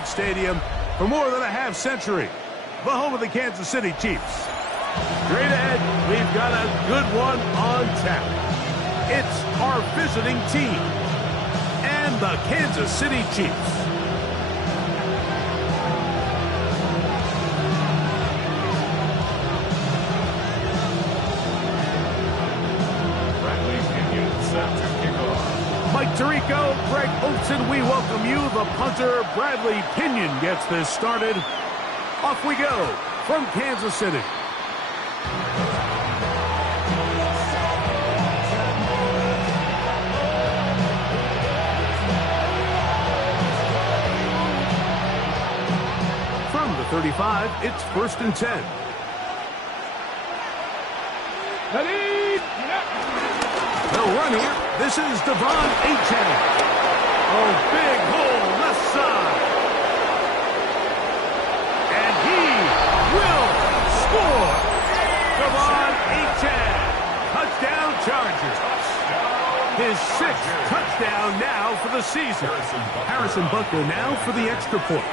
Arrowhead Stadium for more than a half-century, the home of the Kansas City Chiefs. Straight ahead, we've got a good one on tap. It's our visiting team and the Kansas City Chiefs. Mike Tirico, Greg Olsen, we welcome you. The punter, Bradley Pinion, gets this started. Off we go from Kansas City. From the 35, it's 1st and 10. They'll run here. This is Devon Achane. Oh, big hole left side. And he will score. Devon Achane. Touchdown Chargers. His 6th touchdown now for the season. Harrison Butker now for the extra point.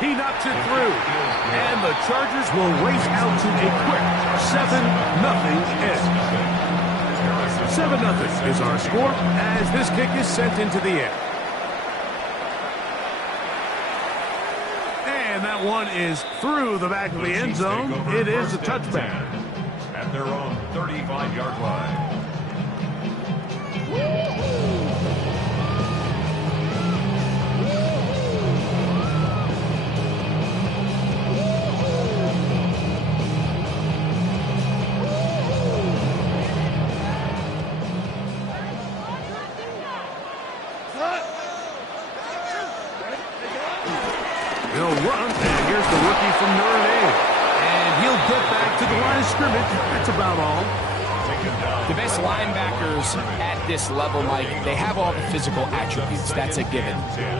He knocks it through, and the Chargers will race out to a quick 7-0 edge. 7-0 is our score as this kick is sent into the air. And that one is through the back of the end zone. It is a touchback. At their own 35-yard line. He'll run, and here's the rookie from Notre Dame. And he'll get back to the line of scrimmage. That's about all. The best linebackers at this level, Mike, they have all the physical attributes. That's a given.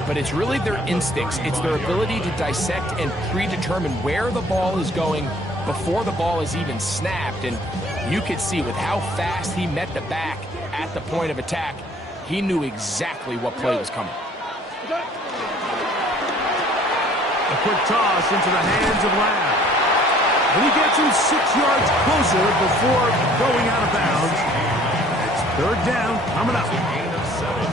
But it's really their instincts. It's their ability to dissect and predetermine where the ball is going before the ball is even snapped. And you could see with how fast he met the back at the point of attack, he knew exactly what play was coming. A quick toss into the hands of Lamb. And he gets him 6 yards closer before going out of bounds. It's 3rd down coming up.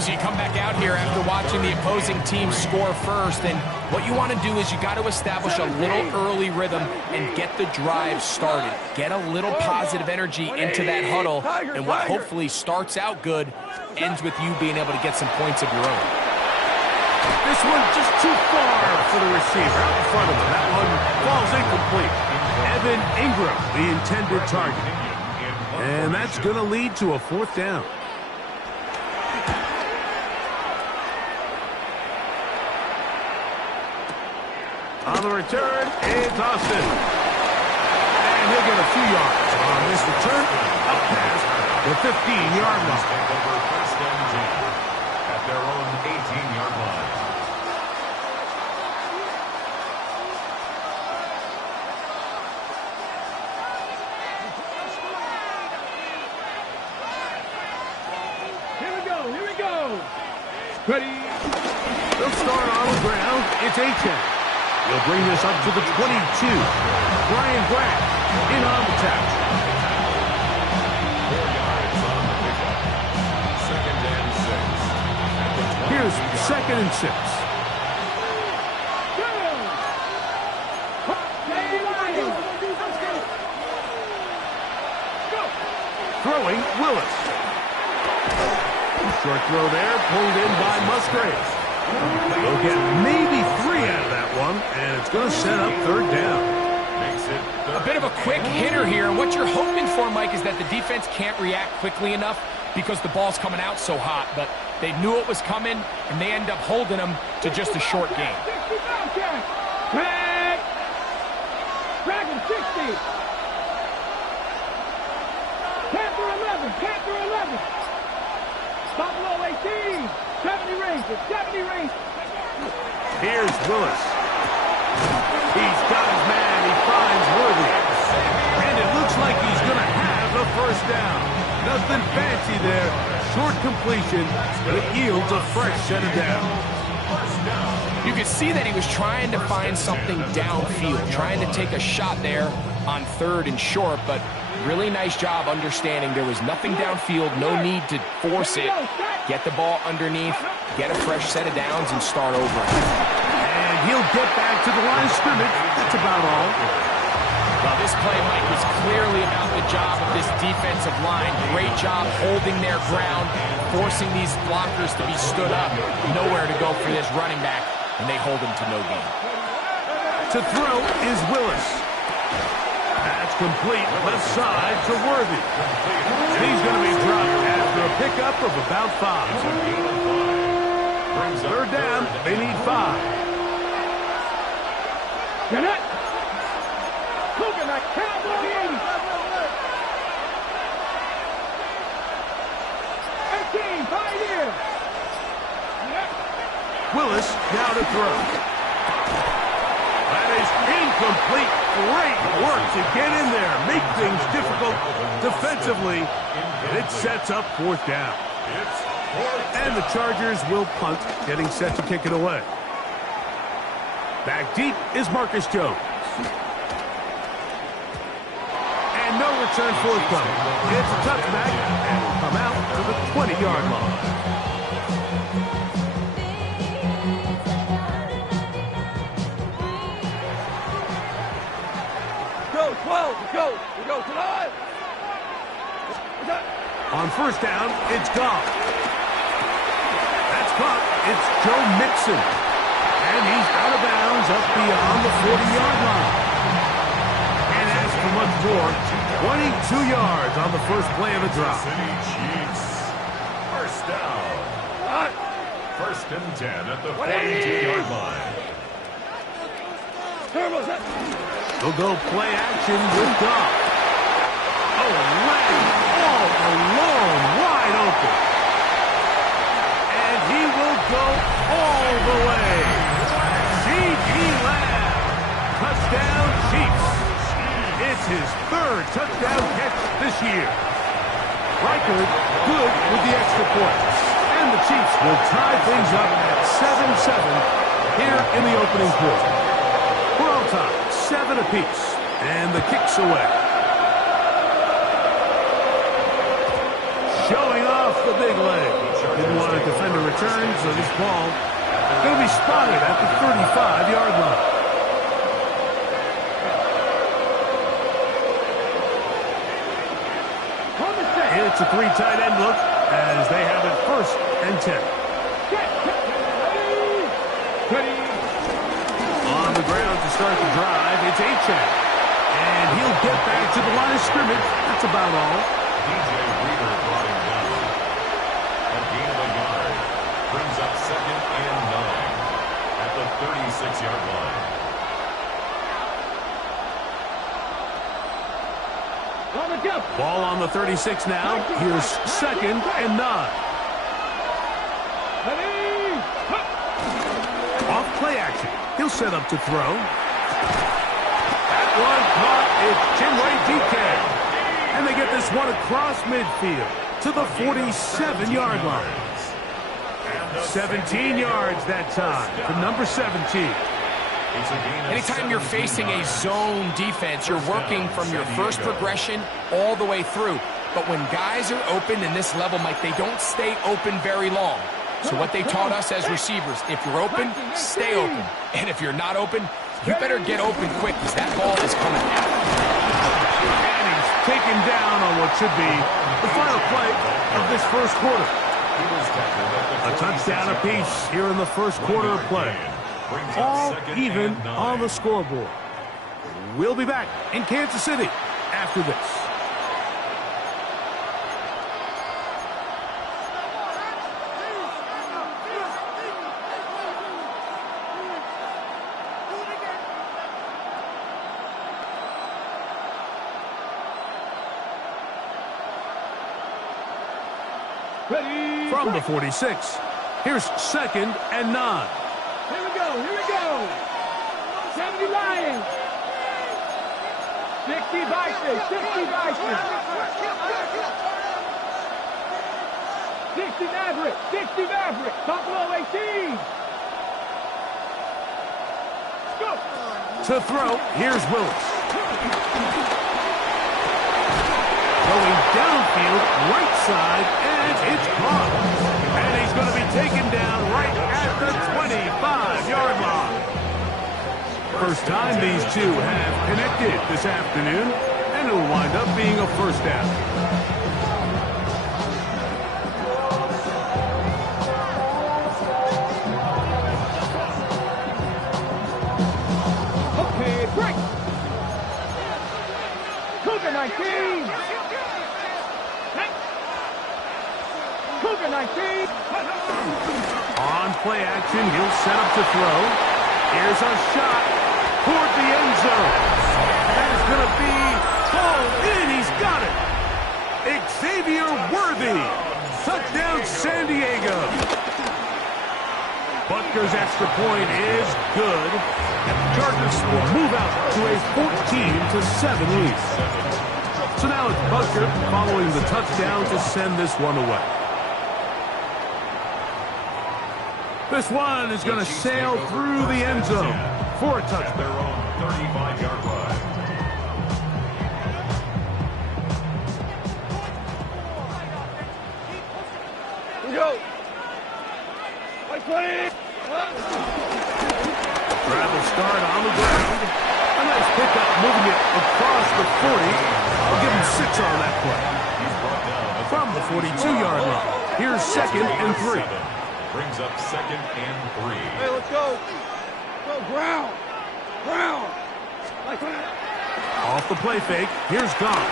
So you come back out here after watching the opposing team score first, and what you want to do is you got to establish a little early rhythm and get the drive started. Get a little positive energy into that huddle, and what hopefully starts out good ends with you being able to get some points of your own. This one just too far for the receiver out in front of him. That one falls incomplete. Evan Ingram, the intended target. And that's going to lead to a 4th down. On the return, it's Austin. And he'll get a few yards on this return. Up past the 15-yard line. At their own 18-yard line. Ready? They'll start on the ground. It's Achane. He'll bring this up to the 22. Brian Grant in on the tackle. 4 yards on the pickup. 2nd and 6. Here's 2nd and 6. Throwing Willis. Short throw there, pulled in by Musgrave. They'll get maybe 3 out of that one, and it's going to set up 3rd down. A bit of a quick hitter here. What you're hoping for, Mike, is that the defense can't react quickly enough because the ball's coming out so hot. But they knew it was coming, and they end up holding them to just a short gain. Dragon 60. Panther 11. Panther 11. Buffalo 18. 70 range. 70 range. Here's Willis. He's got his man. He finds Worthy. And it looks like he's going to have the 1st down. Nothing fancy there. short completion, but it yields a fresh set of downs. You could see that he was trying to find something downfield, trying to take a shot there on 3rd and short, but really nice job understanding there was nothing downfield, no need to force it. Get the ball underneath, get a fresh set of downs, and start over. And he'll get back to the line of scrimmage. That's about all. Well, this play, Mike, was clearly about the job of this defensive line. Great job holding their ground, forcing these blockers to be stood up. Nowhere to go for this running back, and they hold him to no gain. To throw is Willis. That's complete left side to Worthy. And he's going to be dropped after a pickup of about 5. 3rd down, they need 5. Jeanette! Cooking that cowboy 80! 18, 5 years! Willis now to throw. That is incomplete. Great work to get in there, make things difficult defensively, and it sets up 4th down. And the Chargers will punt, getting set to kick it away. Back deep is Marcus Jones. And no return forthcoming. It's a touchback, and will come out to the 20-yard line. We go tonight. On 1st down, it's Goff. That's caught. It's Joe Mixon. And he's out of bounds up beyond the 40-yard line. And as for much more, 22 yards on the first play of the drive. City Chiefs. 1st down. 1st and 10 at the 42-yard line. They'll go play action with Goff. Oh, Lang all alone, wide open. And he will go all the way. C.D. Lamb. Touchdown, Chiefs. It's his 3rd touchdown catch this year. Reichard good with the extra points. And the Chiefs will tie things up at 7-7 here in the opening quarter. We're all tied, 7 apiece, and the kick's away. Showing off the big leg. Didn't want to defend a return, so this ball going to be spotted at the 35-yard line. It's a 3 tight end look as they have it 1st and 10. On the ground to start the drive, it's Achane. And he'll get back to the line of scrimmage. That's about all. DJ Reader brought him down. A gain of a yard. Brings up 2nd and 9 at the 36-yard line. Ball on the 36 now. Here's 2nd and 9. Off play action. He'll set up to throw. That one caught. It's Chinwe DK. And they get this one across midfield to the 47-yard line. 17 yards that time from number 17. Anytime you're facing a zone defense, you're working from your first progression all the way through. But when guys are open in this level, Mike, they don't stay open very long. So what they taught us as receivers, if you're open, stay open. And if you're not open, you better get open quick because that ball is coming down. And he's taken down on what should be the final play of this first quarter. A touchdown apiece here in the first quarter of play. All even on the scoreboard. We'll be back in Kansas City after this. Ready. From the 46, here's 2nd and 9. Here we go. 70 Lions. 60 Vikings. 60 Maverick. 60 Maverick. Top low 18. Go. To throw, here's Willis. Going downfield, right side, and it's caught. And he's going to be taken down right at the 25-yard line. First time these two have connected this afternoon, and it'll wind up being a first down. Okay, break. Cougar 19. Cougar 19. On play action, he'll set up to throw. Here's a shot toward the end zone. That is going to be hauled in. He's got it. Xavier Worthy. Touchdown, San Diego. Butker's extra point is good. And the Chargers will move out to a 14-7 lead. So now it's Butker following the touchdown to send this one away. This one is going to sail through the end zone for a touchdown. Their own 35-yard line. Here we go. White 20. Travel start on the ground. A nice pickup moving it across the 40. I'll give him 6 on that play. From the 42-yard line. Here's 2nd and 3. Brings up 2nd and 3. Hey, let's go. Go, ground. Ground. White 20. Off the play fake. Here's Goff.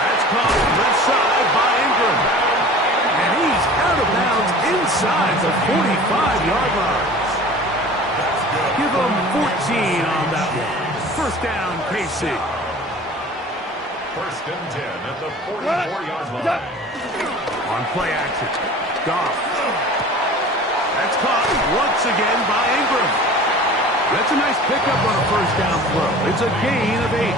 That's caught left side by Ingram. And he's out of bounds inside the 45-yard line. Give him 14 on that one. First down, KC. 1st and 10 at the 44-yard line. On play action, Goff. That's caught once again by Ingram. That's a nice pickup on a first down throw. It's a gain of 8.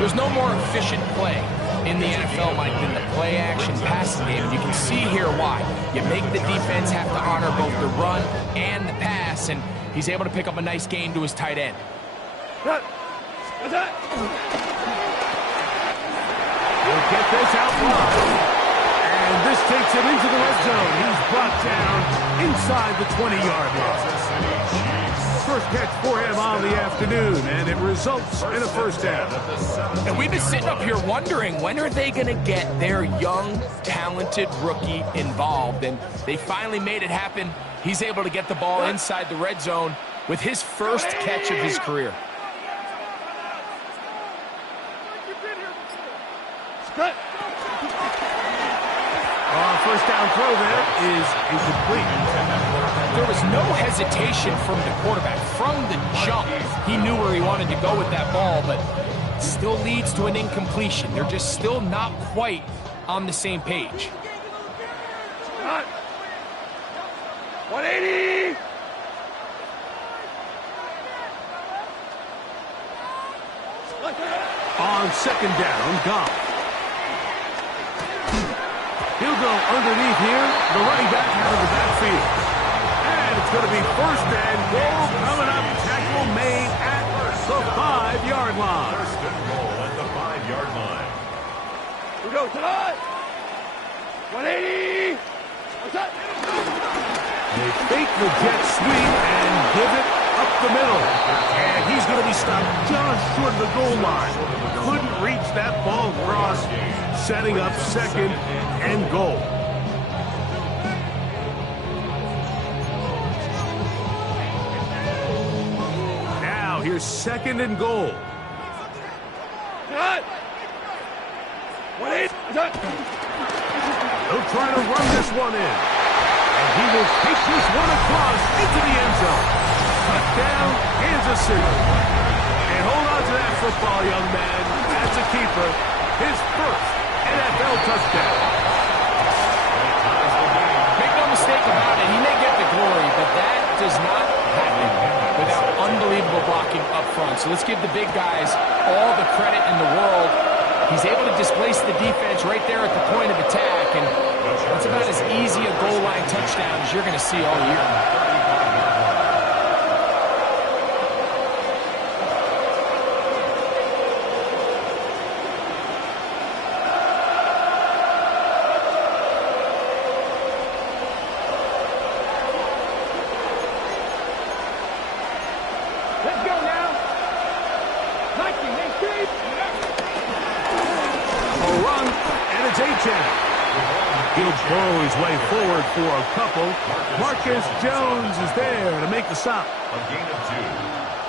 There's no more efficient play in the NFL, Mike, than the play-action passing game. And you can see here why. You make the defense have to honor both the run and the pass, and he's able to pick up a nice gain to his tight end. What's that? He'll get this out wide. And this takes him into the red zone. He's brought down inside the 20-yard line. First catch for him on the afternoon, and it results in a first down. And we've been sitting up here wondering, when are they going to get their young, talented rookie involved? And they finally made it happen. He's able to get the ball inside the red zone with his first catch of his career. First down throw there is incomplete. There was no hesitation from the quarterback. From the jump, he knew where he wanted to go with that ball, but it still leads to an incompletion. They're just still not quite on the same page. 180. On second down, Goff. He'll go underneath here. The running back out of the backfield. And it's going to be first and goal coming up. Tackle made at the 5-yard line. First and goal at the 5-yard line. Here we go, tonight. 180. What's that? They fake the jet sweep and give it up the middle. And he's going to be stopped just short of the goal line. Couldn't reach that ball across, setting up second and goal. Now here's second and goal. Tonight. 180. What's that? They'll try to run this one in. And he will take this one across into the end zone. Touchdown, Kansas City. And hold on to that football, young man. That's a keeper. His first NFL touchdown. Make no mistake about it, he may get the glory, but that does not happen without unbelievable blocking up front. So let's give the big guys all the credit in the world. He's able to displace the defense right there at the point of attack, and that's about as easy a goal line touchdown as you're going to see all year. He'll burrow his way forward for a couple. Marcus Jones is there to make the stop. A gain of 2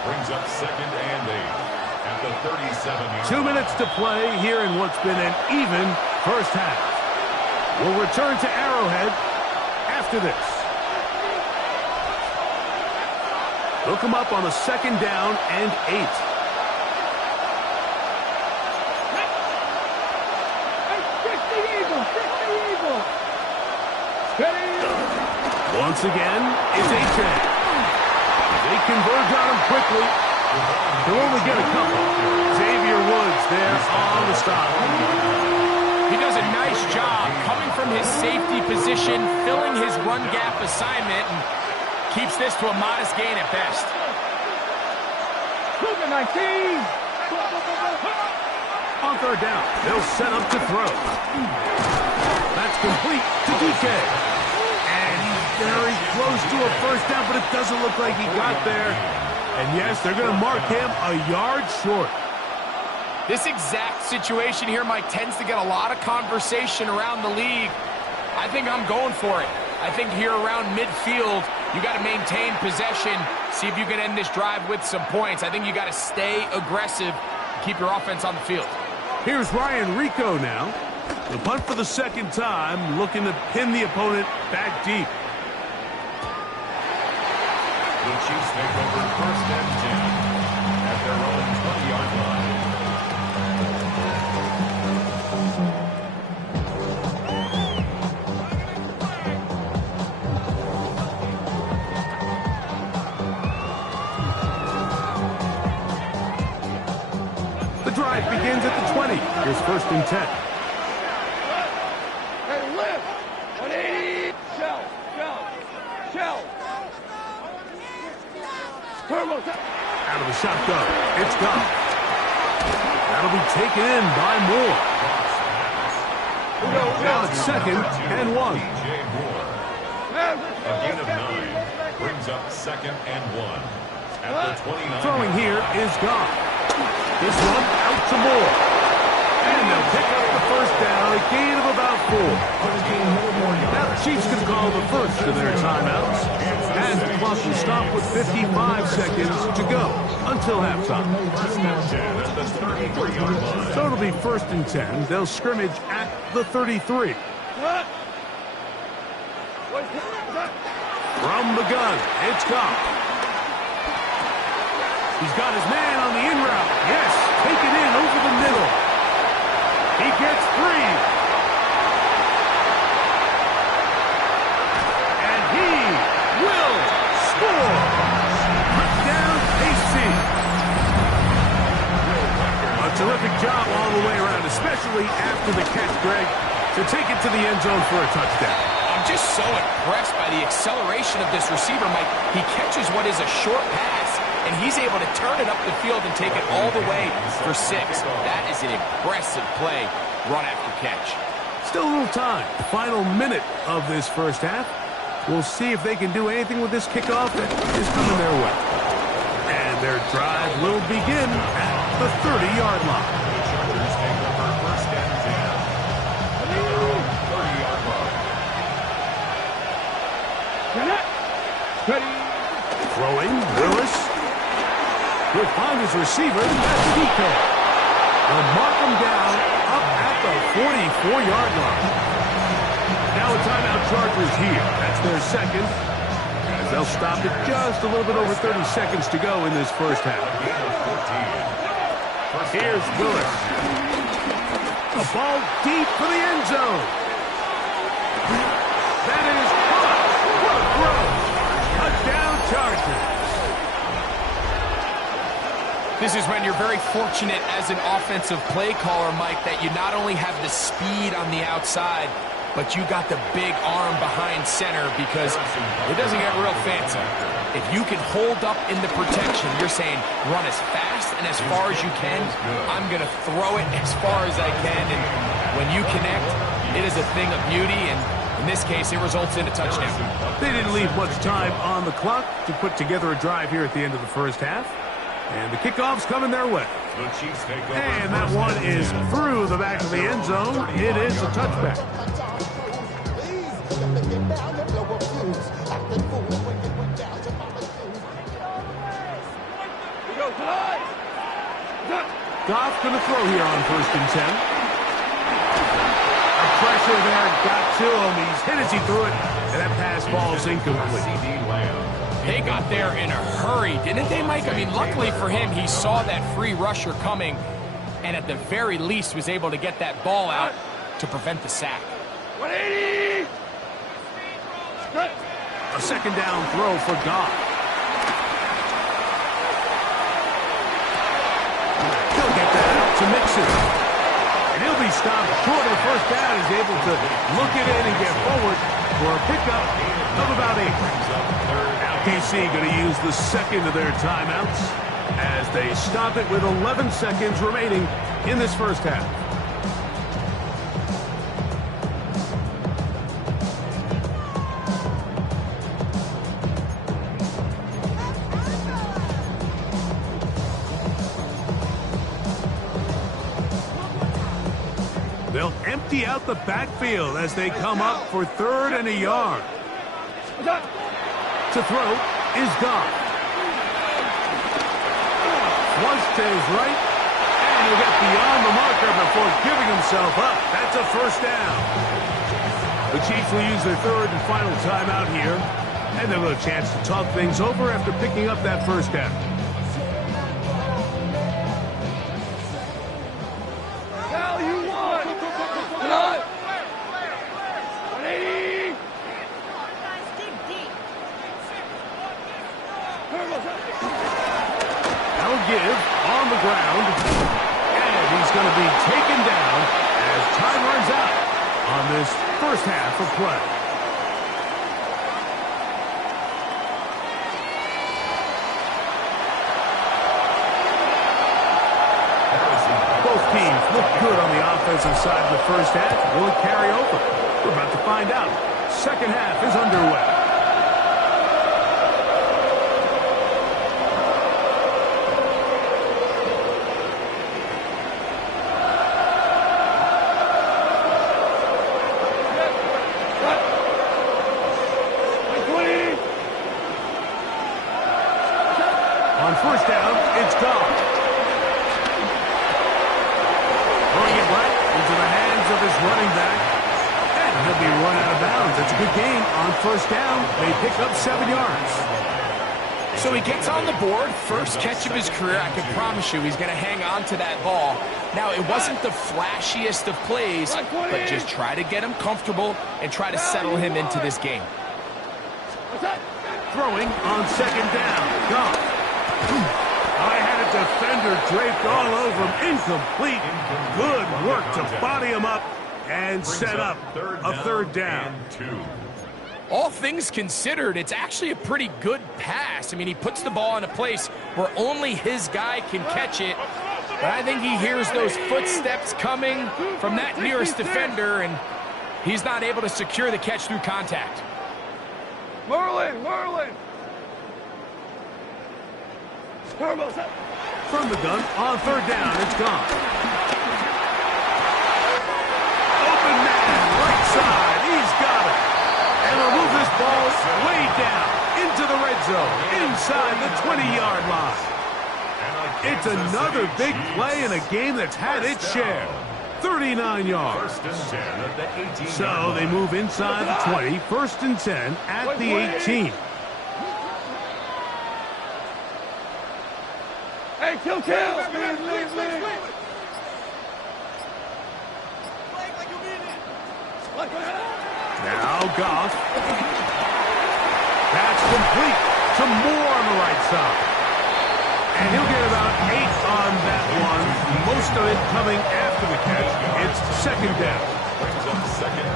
brings up 2nd and 8 at the 37-yard 2 minutes to play here in what's been an even first half. We'll return to Arrowhead after this. Hook him up on a 2nd down and 8. Once again, it's A-Chain. They converge on him quickly. They'll only get a couple. Xavier Woods there on the stop. He does a nice job coming from his safety position, filling his run gap assignment, and keeps this to a modest gain at best. 19. On 3rd down, they'll set up to throw. That's complete to DK. And he's very close to a first down, but it doesn't look like he got there. And yes, they're going to mark him a yard short. This exact situation here, Mike, tends to get a lot of conversation around the league. I think I'm going for it. I think here around midfield, you got to maintain possession, see if you can end this drive with some points. I think you got to stay aggressive, keep your offense on the field. Here's Ryan Rico now. The punt for the 2nd time, looking to pin the opponent back deep. The Chiefs take over 1st and 10 at their own 20-yard line. The drive begins at the 20. Here's 1st and 10. Hey, lift. 180. Shell. Turbo. Out of the shotgun. It's gone. That'll be taken in by Moore. Now it's 2nd and 1. DJ Moore. A gain of 9 brings up 2nd and 1 at the 29. Throwing here is gone. This one out to Moore. And they'll pick up the first down, a gain of about 4. Now the Chiefs can call the first of their timeouts. And the clock will stop with 55 seconds to go until halftime. So it'll be 1st and 10. They'll scrimmage at the 33. From the gun, it's gone. He's got his man on the in route. Yes, take it in over the middle. He gets 3. And he will score. Touchdown, KC. A terrific job all the way around, especially after the catch, Greg, to take it to the end zone for a touchdown. I'm just so impressed by the acceleration of this receiver, Mike. He catches what is a short pass, and he's able to turn it up the field and take it all the way for 6. That is an impressive play, run after catch. Still a little time. Final minute of this first half. We'll see if they can do anything with this kickoff that is coming their way. And their drive will begin at the 30-yard line. The Chargers take over 1st and 10 at their own 30-yard line. Throwing, Willis. He'll find his receiver. That's DK. They'll mark him down up at the 44-yard line. Now a timeout Chargers here. That's their 2nd. As they'll stop it just a little bit over 30 seconds to go in this first half. Here's Willis. A ball deep for the end zone. That is caught. What a throw. Touchdown Chargers. This is when you're very fortunate as an offensive play caller, Mike, that you not only have the speed on the outside, but you got the big arm behind center, because it doesn't get real fancy. If you can hold up in the protection, you're saying run as fast and as far as you can. I'm going to throw it as far as I can, and when you connect, it is a thing of beauty, and in this case, it results in a touchdown. They didn't leave much time on the clock to put together a drive here at the end of the first half. And the kickoff's coming their way. And that one is through the back of the end zone. It is a touchback. Goff going to throw here on 1st and 10. A pressure there got to him. He's hit as he threw it, and that pass ball's incomplete. They got there in a hurry, didn't they, Mike? I mean, luckily for him, he saw that free rusher coming, and at the very least was able to get that ball out to prevent the sack. 180! A 2nd down throw for Goff. He'll get that out to Mixon. And he'll be stopped short of the 1st down. He's able to look it in and get forward for a pickup of about 8. KC going to use the 2nd of their timeouts as they stop it with 11 seconds remaining in this first half. They'll empty out the backfield as they come up for 3rd and a yard. To throw is Goff. Flush to his right, and he'll get beyond the marker before giving himself up. That's a 1st down. The Chiefs will use their 3rd and final timeout here, and they'll have a chance to talk things over after picking up that 1st down. Now you won! 180! Now give on the ground, and he's going to be taken down as time runs out on this first half of play. Both teams look good on the offensive side of the first half. Will it carry over? We're about to find out. Second half is underway. On 1st down, it's Goff. Throwing it right into the hands of his running back. And he'll be run out of bounds. It's a good gain on 1st down. They pick up 7 yards. So he gets on the board, first catch of his career. I can promise you he's going to hang on to that ball. Now, it wasn't the flashiest of plays, but just try to get him comfortable and try to settle him into this game. Throwing on 2nd down. Goff. I had a defender draped all over him. Incomplete. Good work to body him up and set up a 3rd down. All things considered, it's actually a pretty good pass. I mean, he puts the ball in a place where only his guy can catch it. But I think he hears those footsteps coming from that nearest defender, and he's not able to secure the catch through contact. Merlin! From the gun, on 3rd down, it's Goff. Open man, right side, he's got it. And will move this ball way down into the red zone, inside the 20-yard line. It's another big play in a game that's had its share. 39 yards. So they move inside the 20, 1st and 10 at the 18. Hey, kill! Now Goff. That's complete to Moore on the right side. And he'll get about 8 Most of it coming after the catch. It's second down.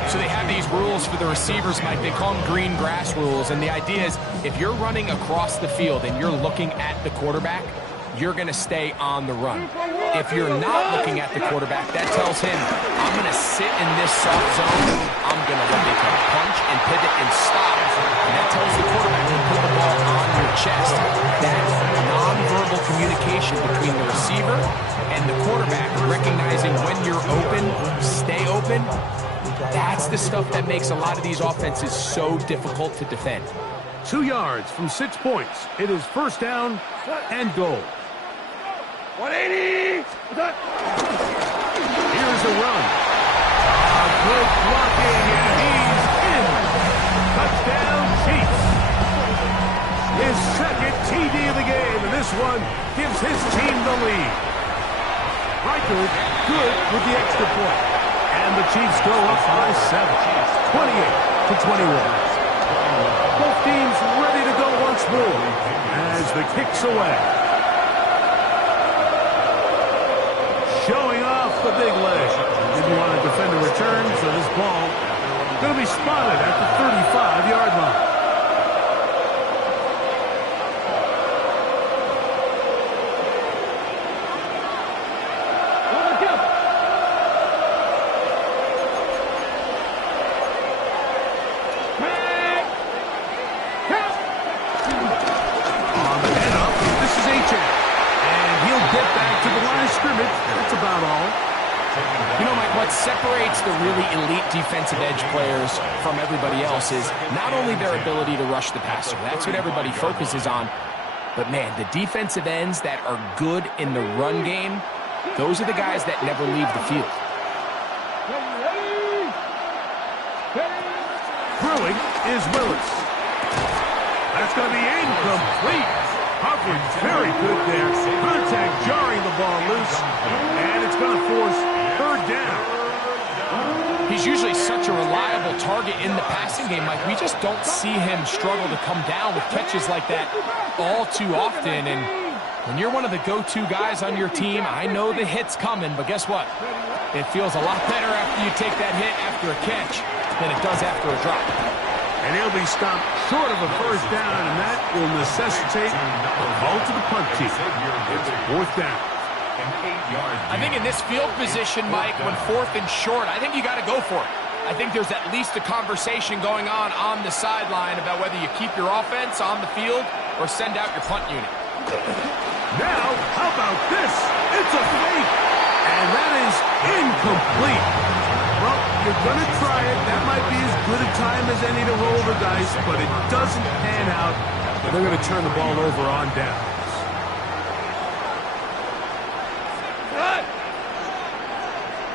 So they have these rules for the receivers, Mike. They call them green grass rules. And the idea is if you're running across the field and you're looking at the quarterback, you're going to stay on the run. If you're not looking at the quarterback, that tells him, I'm going to sit in this soft zone. I'm going to let it punch and pivot and stop. And that tells the quarterback to put the ball on your chest. That nonverbal communication between the receiver and the quarterback, recognizing when you're open, stay open, that's the stuff that makes a lot of these offenses so difficult to defend. 2 yards from 6 points. It is first down and goal. 180. Here's a run. Good blocking, and he's in. Touchdown, Chiefs. His second TD of the game, and this one gives his team the lead. Riker good with the extra point. And the Chiefs go up by 7, 28-21. Both teams ready to go once more as the kick's away. Showing off the big leg. Didn't want to defend a return, so this ball going to be spotted at the 35-yard line. Separates the really elite defensive edge players from everybody else is not only their ability to rush the passer. That's what everybody focuses on. But, man, the defensive ends that are good in the run game, those are the guys that never leave the field. Throwing is Willis. That's going to be incomplete. Coverage very good there. Contact jarring the ball loose. And it's going to force third down. He's usually such a reliable target in the passing game, Mike. We just don't see him struggle to come down with catches like that all too often. And when you're one of the go-to guys on your team, I know the hit's coming, but guess what? It feels a lot better after you take that hit after a catch than it does after a drop. And he'll be stopped short of a first down, and that will necessitate a call to the punt team. It's fourth down. I think in this field position, Mike, when fourth and short, I think you got to go for it. I think there's at least a conversation going on the sideline about whether you keep your offense on the field or send out your punt unit. Now, how about this? It's a fake, and that is incomplete. Well, you're going to try it. That might be as good a time as any to roll the dice, but it doesn't pan out, and they're going to turn the ball over on down.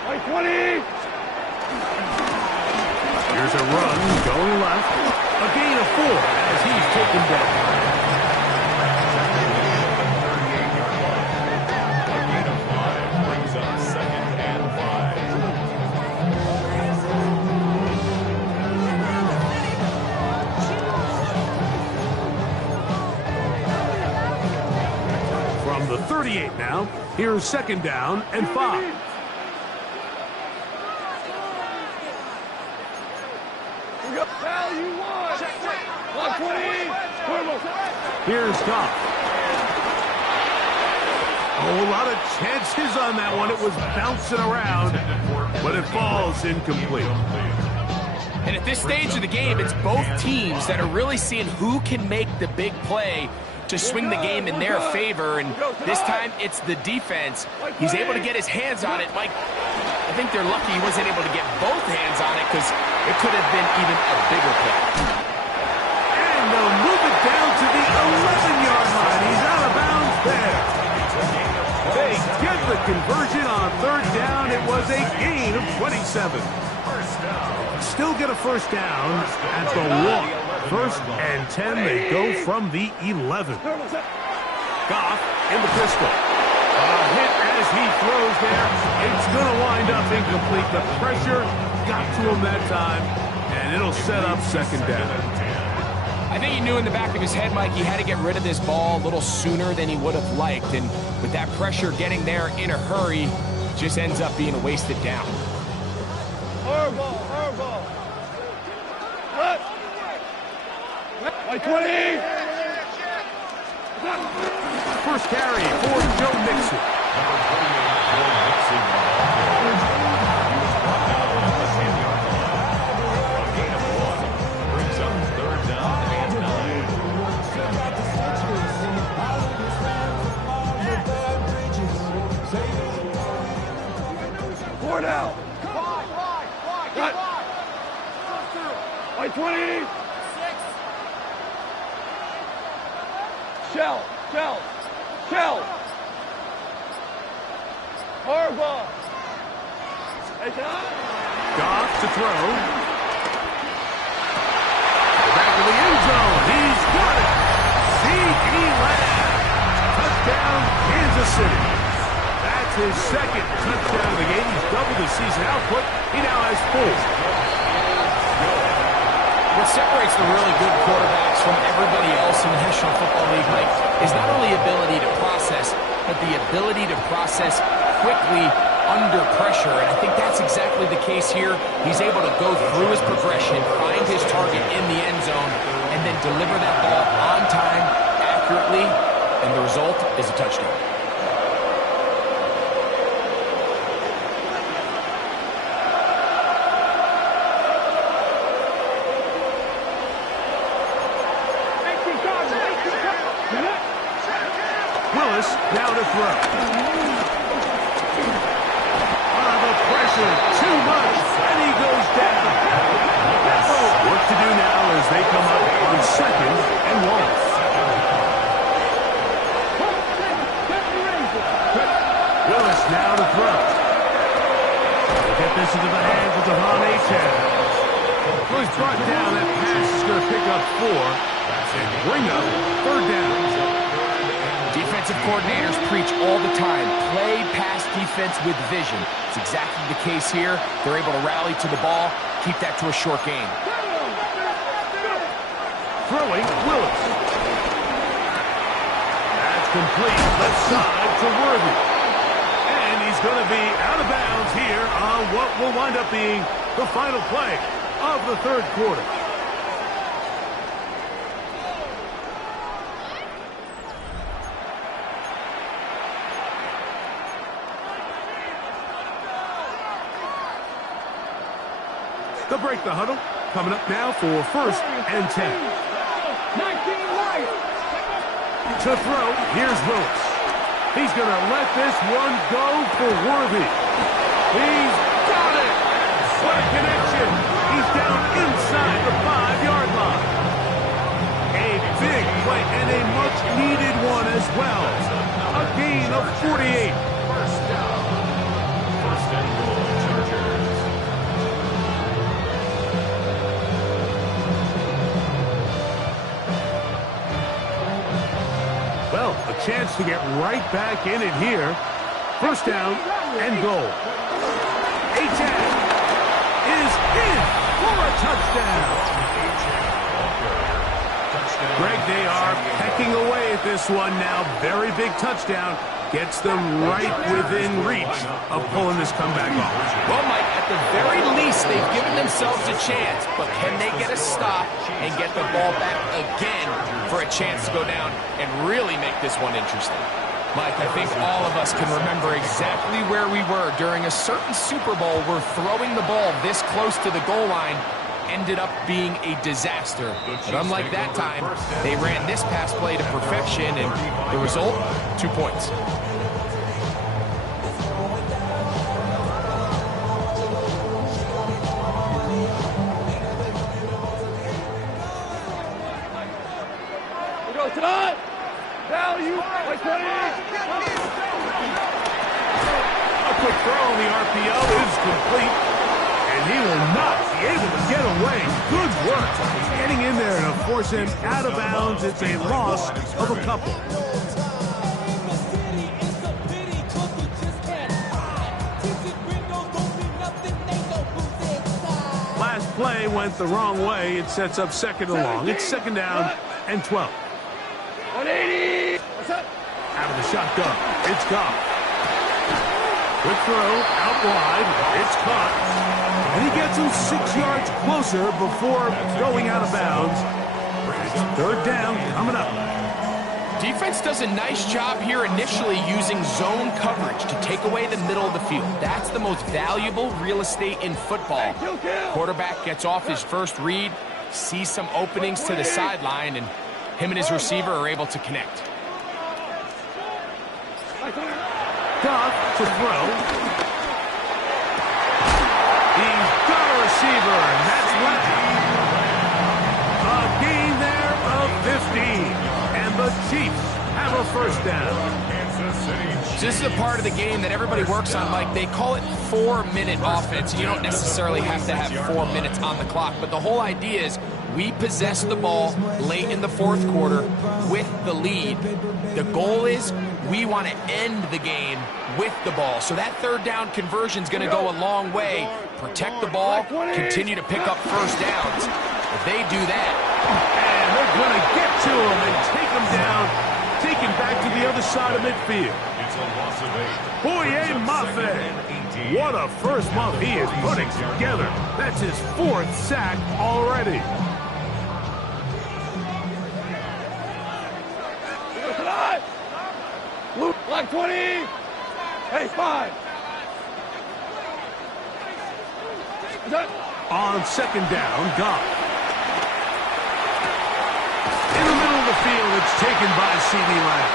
Like 20. Here's a run going left. A gain of 4 as he's taken down. A gain of 5 brings up second and 5. From the 38 now, here's second down and 5. Here's Goff. Oh, a lot of chances on that one. It was bouncing around, but it falls incomplete. And at this stage of the game, it's both teams that are really seeing who can make the big play to swing the game in their favor. And this time, it's the defense. He's able to get his hands on it. Mike, I think they're lucky he wasn't able to get both hands on it because it could have been even a bigger play. And they'll move it down to the 11-yard line. He's out of bounds there. They get the conversion on third down. It was a gain of 27. Still get a first down at the 1. First and 10, they go from the 11. Goff in the pistol. A hit as he throws there. It's going to wind up incomplete. The pressure got to him that time, and it'll set up second down. I think he knew in the back of his head, Mike, he had to get rid of this ball a little sooner than he would have liked. And with that pressure getting there in a hurry, just ends up being a wasted down. Horrible. What? Like 20! First carry for Joe Mixon. Number 28, Joe Mixon. He was brought down at the 10-yard line. A gain of 1 brings up 3rd down and 9. 4 down. Cut. Like 20! Shell. Horrible. Hey, John. Goff to throw. Back of the end zone. He's got it. C.D. Lamb. Touchdown, Kansas City. That's his 2nd touchdown of the game. He's doubled his season output. He now has 4. What separates the really good quarterbacks from everybody else in the National Football League, Mike, is not only ability to process, but the ability to process quickly under pressure. And I think that's exactly the case here. He's able to go through his progression, find his target in the end zone, and then deliver that ball on time, accurately, and the result is a touchdown. Willis now to throw. The pressure, too much, and he goes down. Work to do now as they come up on 2nd and 1. Willis now to throw. They'll get this into the hands of Devon Achane. Well, he's brought down. That pass is going to pick up 4 and bring up 3rd down. Defensive coordinators preach all the time, play pass defense with vision. It's exactly the case here. They're able to rally to the ball, keep that to a short gain. Throwing, Willis. That's complete. Left side to Worthy. And he's going to be out of bounds here on what will wind up being the final play of the 3rd quarter. They'll break the huddle. Coming up now for 1st and 10. 19 To throw, here's Willis. He's going to let this one go for Worthy. He's got it. What a connection. He's down inside the 5-yard line. A big play and a much-needed one as well. A gain of 48. First down. 1st and goal, Chargers. Well, a chance to get right back in it here. 1st down and goal. Achane is in for a touchdown. Greg, they are pecking away at this one now. Very big touchdown. Gets them right within reach of pulling this comeback off. Well, Mike, at the very least, they've given themselves a chance. But can they get a stop and get the ball back again for a chance to go down and really make this one interesting? Mike, I think all of us can remember exactly where we were during a certain Super Bowl where throwing the ball this close to the goal line ended up being a disaster. But unlike that time, they ran this pass play to perfection, and the result, 2 points. We go tonight. Value like 20. A quick throw on the RPO is complete. And he will not be able to get away. Good work. Getting in there to force him out of bounds. It's a loss of a couple. Last play went the wrong way. It sets up second and long. It's second down and 12. 180. Out of the shotgun. It's Goff. Quick throw, out wide. It's caught. And he gets him 6 yards closer before going out of bounds. Third down coming up. Defense does a nice job here initially using zone coverage to take away the middle of the field. That's the most valuable real estate in football. Quarterback gets off his first read, sees some openings to the sideline, and him and his receiver are able to connect. Goff to throw. He's got a receiver, and that's left. A gain there of 15. And the Chiefs have a first down. So this is a part of the game that everybody works on, Mike. They call it 4-minute offense. You don't necessarily have to have 4 minutes on the clock, but the whole idea is we possess the ball late in the fourth quarter with the lead. The goal is we want to end the game with the ball. So that third down conversion is going to go a long way. Protect the ball, continue to pick up first downs. If they do that, and they're going to get to him and take him down, take him back to the other side of midfield. It's a loss of 8. Boye Mafe. What a first month he is putting together. That's his 4th sack already. Black 20. Hey, 5. On second down, Goff. In the middle of the field, it's taken by C.D. Lamb.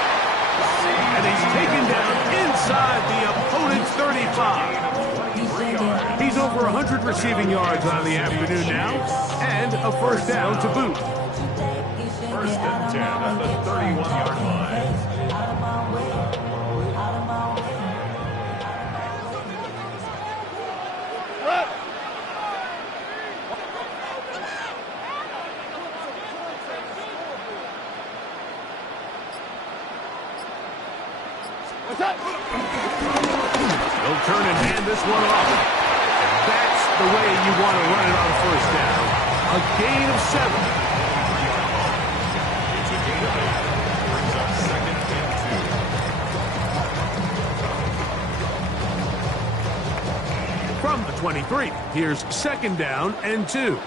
And he's taken down inside the opponent's 35. He's over 100 receiving yards on the afternoon now, and a first down to boot. First and 10 at the 31-yard line. They'll turn and hand this one off. That's the way you want to run it on first down. A gain of 7. It's a gain of 8. Brings up second and 2. From the 23, here's second down and 2.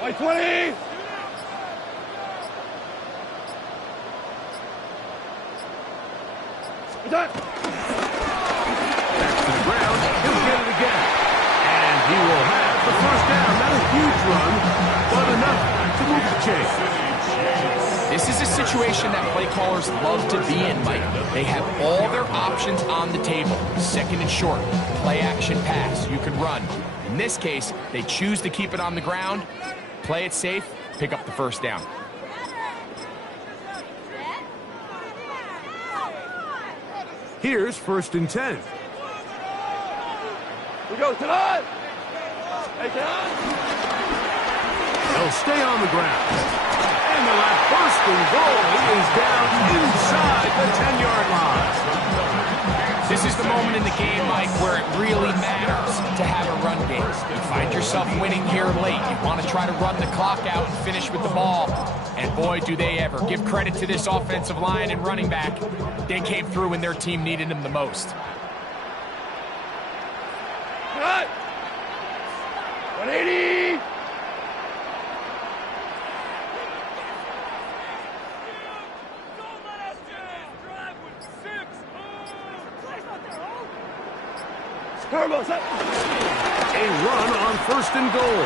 White 20. Back to the ground. He'll get it again. And he will have the first down. Not a huge run, but enough to move the chain. this is a situation that play callers love to be in, Mike. They have all their options on the table. Second and short, play action pass, you can run. In this case, they choose to keep it on the ground, play it safe, pick up the first down. Here's first and 10. We go tonight. Hey, They'll stay on the ground. And they'll have first and goal. He is down inside the 10-yard line. This is the moment in the game, Mike, where it really matters to have a run game. You find yourself winning here late. You want to try to run the clock out and finish with the ball. And boy, do they ever. Give credit to this offensive line and running back. They came through when their team needed them the most. Cut. 180. A run on first and goal.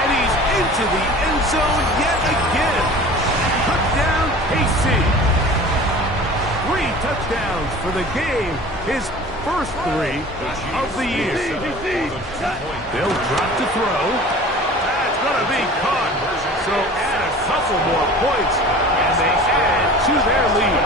And he's into the end zone yet again. Touchdown, KC. 3 touchdowns for the game. His first 3 of the year. They'll drop to throw. That's going to be caught. So add a couple more points, and they add to their lead.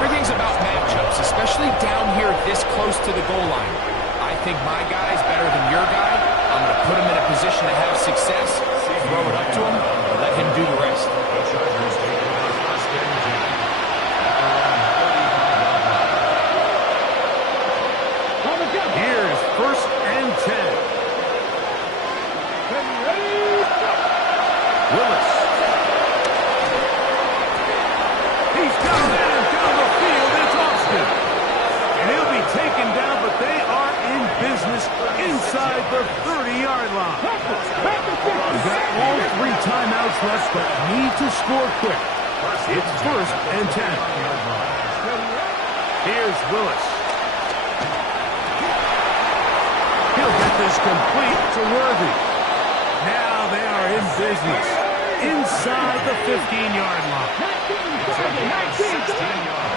Everything's about matchups, especially down here this close to the goal line. I think my guy's better than your guy. I'm going to put him in a position to have success, throw it up to him, and let him do the rest. The Chargers take over first and 10. first and 10. Willis. He's got a man down the field. It's Austin. And he'll be taken down, but they are in business inside the 30-yard line. We've got all 3 timeouts left, but need to score quick. It's first and 10. Here's Willis. He'll get this complete to Worthy. Now they are in business inside the 15-yard line.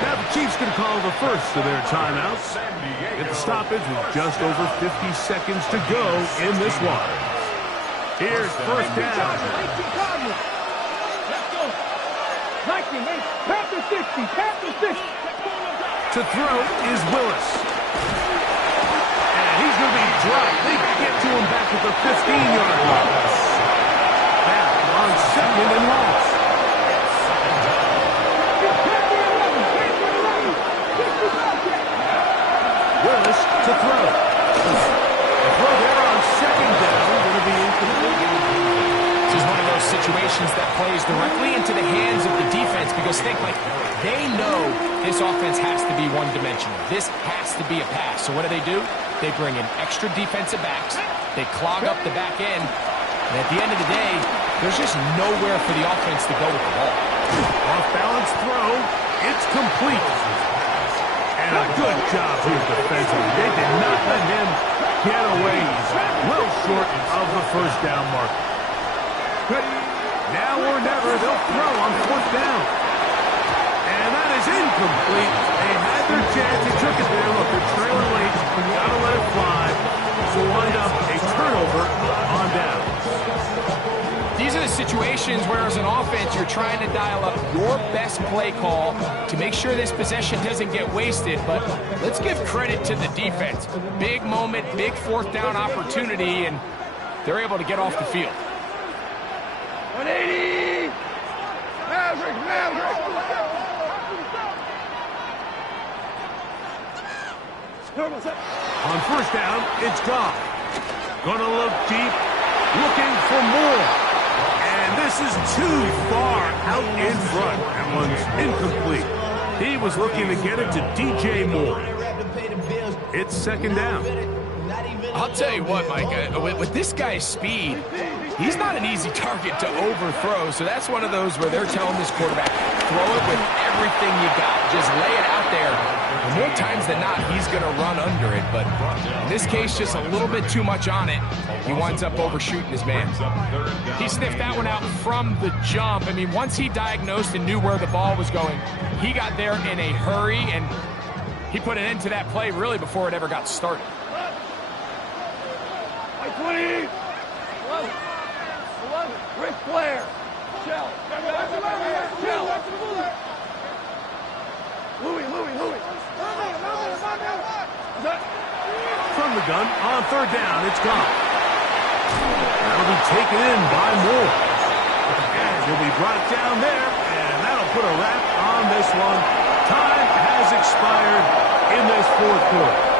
Now the Chiefs can call the first of their timeouts. At the stoppage with just over 50 seconds to go in this one. Here's first down. To throw is Willis. And he's going to be dropped. They get to him back at the 15-yard line. Now on second and long. Willis to throw. The throw there on second down going to be incomplete. This is one of those situations that plays directly into the hands of the defense because think like they know this offense has to be one-dimensional. This has to be a pass. So what do? They bring in extra defensive backs. They clog up the back end. And at the end of the day, there's just nowhere for the offense to go with the ball. Off-balance throw. It's complete. And a good job here defensively. They did not let him get away. He's well short of the first down mark. Now or never, they'll throw on fourth down. And that is incomplete. They had their chance. They took it there. Look, they're trailing late. Gotta let it fly. So wind up a turnover on down. These are the situations where as an offense you're trying to dial up your best play call to make sure this possession doesn't get wasted, but let's give credit to the defense. Big moment, big fourth down opportunity, and they're able to get off the field. 180! Maverick! On first down, it's Goff. Gonna look deep, looking for more. And this is too far out in front. That one's incomplete. He was looking to get it to DJ Moore. It's second down. I'll tell you what, Mike, with this guy's speed, he's not an easy target to overthrow. So that's one of those where they're telling this quarterback, throw it with everything you got. Just lay it out there. And more times than not, he's going to run under it. But in this case, just a little bit too much on it. He winds up overshooting his man. He sniffed that one out from the jump. I mean, once he diagnosed and knew where the ball was going, he got there in a hurry, and he put an end to that play really before it ever got started. 20! 11! Ric Flair! Shell! Shell! Louis! From the gun, on third down, it's gone. That'll be taken in by Moore. And he'll be brought down there, and that'll put a wrap on this one. Time has expired in this fourth quarter.